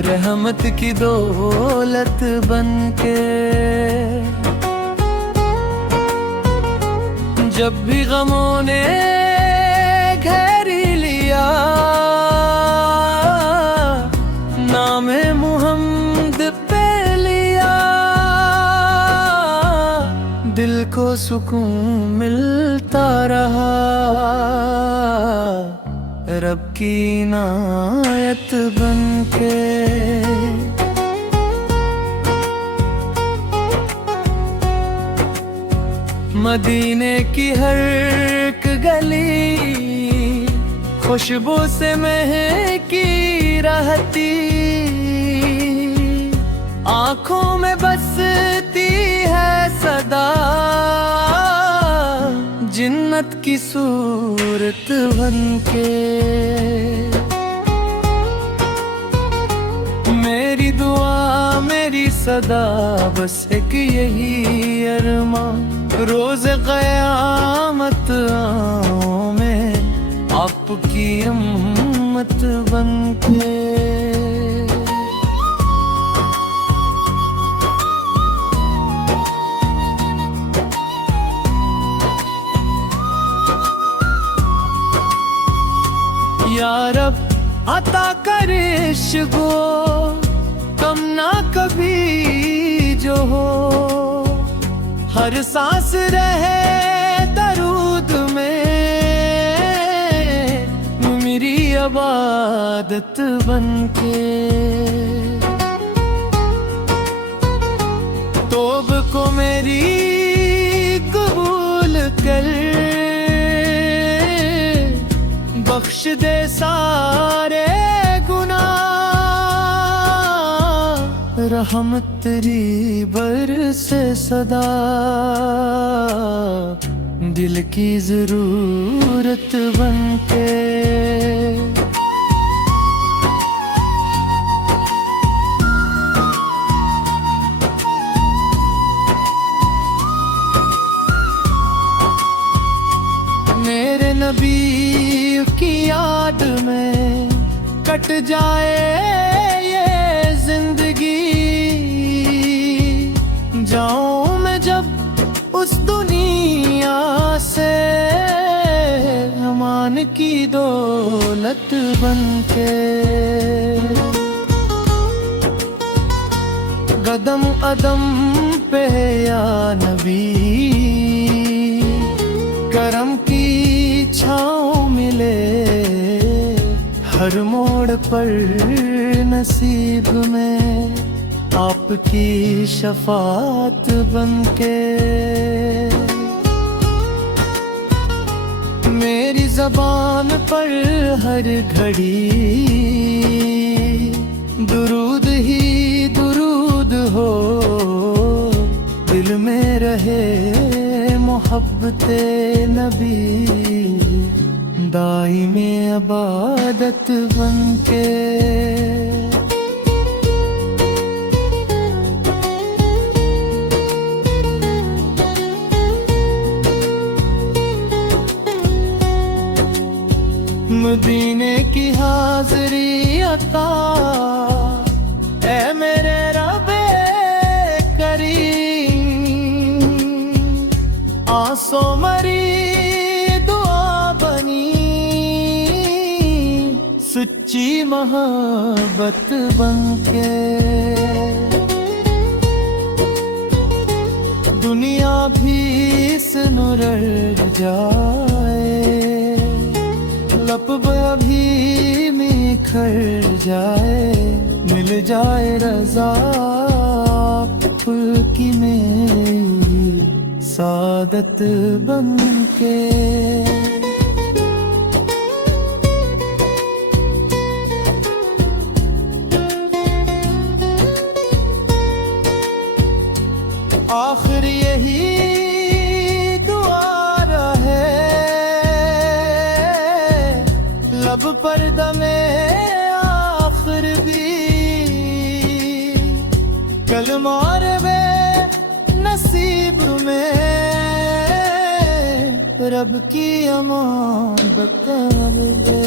रहमत की दौलत बनके। जब भी गमों ने घेरी लिया, नामे मुहम्मद पे लिया, दिल को सुकून मिलता रहा। रब की इनायत बनके। मदीने की हर एक गली खुशबू से महकी रहती, आँखों में बसती है सदा जिन्नत की सूरत बनके। मेरी दुआ मेरी सदा बस एक यही अरमां, रोज़ क़यामत आऊं मैं आपकी उम्मत बनके। या रब अता कर इश्क़ो कम ना कभी जो हो, हर सांस रहे दरूद में मेरी इबादत बनके। तौब को मेरी कबूल कर, बख्श दे सारे गुनाह, रहमत तेरी बरसे सदा दिल की जरूरत बनके। मेरे नबी की याद में कट जाए ये जिंदगी, जाऊं मैं जब उस दुनिया से अमान की दौलत बनके। कदम कदम पे या नबी करम की छाँव मिले, हर मोड़ पर नसीब में आपकी शफात बनके। मेरी ज़बान पर हर घड़ी दुरूद ही दुरूद हो, दिल में रहे मोहब्बते नबी दाईमे इबादत बनके। मदीने की हाज़री अता ऐ मेरे रबे करीम, आंसू मरी दुआ बनी सच्ची मोहब्बत बनके। दुनिया भी सुनुरल जाए, लब भी निखर जाए, मिल जाए रज़ा की मेरी सादत बनके। आखिर यही दुआ रहे लब पर दमे आखिर भी, कलमा रे नसीब में रब की अमान बता दे।